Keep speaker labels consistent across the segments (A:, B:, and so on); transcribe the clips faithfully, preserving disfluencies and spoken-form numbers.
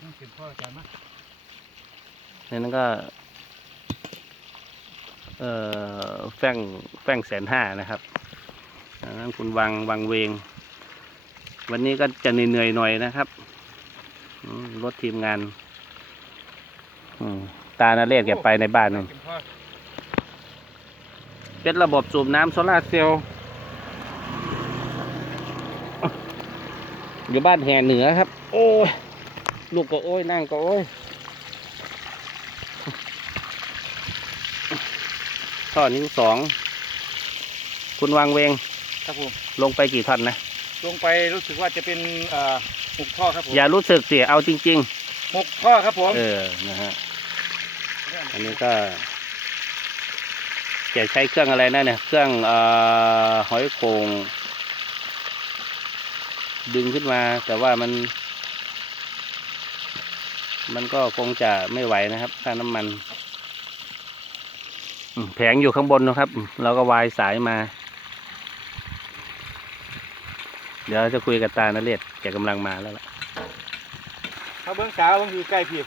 A: เป็นพ่ออาจารย์มั้ย
B: นั่นก็เอ่อแฟงแฟงแสนห้านะครับนั้นคุณวังวังเวงวันนี้ก็จะเหนื่อยๆหน่อยนะครับรถทีมงานตาณเรศแกไปในบ้านนึงเป็นระบบสูบน้ำโซลาร์เซลล์อยู่บ้านแห่เหนือครับโอ้ยลูกก็โอ้ยนั่งก็โอ้ยท่อนิ้วสองคุณวางเวง
A: ครับผม
B: ลงไปกี่ท่อนนะ
A: ลงไปรู้สึกว่าจะเป็นหกท่อครับผม
B: อย่ารู้สึกเสียเอาจริง
A: ๆหกท่อครับผม
B: เออนะฮะอันนี้ก็จะใช้เครื่องอะไรนะเนี่ยเครื่องเอ่อหอยโข่งดึงขึ้นมาแต่ว่ามันมันก็คงจะไม่ไหวนะครับค่าน้ำมันแผงอยู่ข้างบนนะครับเราก็วายสายมาเดี๋ยวจะคุยกับตาณเรศแกกำลังมาแล้วล่ะ
A: เขาเบื้องสาวบางทีใกล้ผิด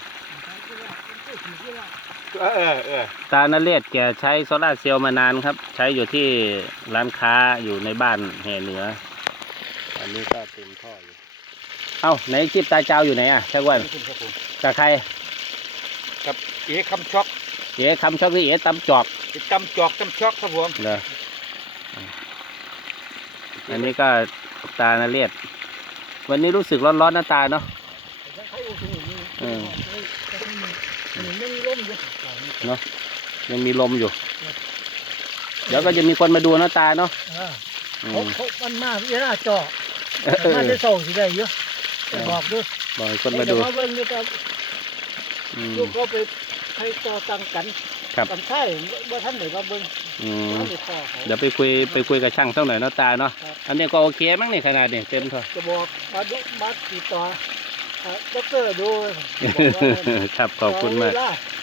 A: เออเออ
B: ตาณเรศแกใช้โซลาร์เซลล์มานานครับใช้อยู่ที่ร้านค้าอยู่ในบ้านแห่เหนืออันนี้ก็เต็มท่ออยู่เอ้าไหนคลิปตาเจ้าอยู่ไหนอ่ะช่างวันกับใคร
A: กับเอ๋คำช็อก
B: เอ๋คำช็อกหรือเอ๋ตำจอก
A: เอ๋ตำจอกตำช็อกครับผม
B: เด้ออันนี้ก็ตาณเรศวันนี้รู้สึกร้อนๆหน้าตาเนาะเออเนาะยังมีลมอยู่เดี๋ยวก็จะมีคนมาดูหน้าตาเนาะ
C: เขาเขามันมากเยอะจ่อมาจะส่งสิได้เยอะบอกด้วย
B: บอกให้คนมาดู
C: ลูกก็ไปให้ต่อตังกันกันใช่ว่าท่านไหนมาเบิ้ง
B: เดี๋ยวไปคุยไปคุยกับช่างสักหน่อยหน้าตาเนาะอันนี้ก็โอเคมั้งนี่ขนาดนี้เต็มเท่า
C: จะบอกมาดูมาติดต่อด็อกเตอร์ดู
B: ครับขอบคุณมาก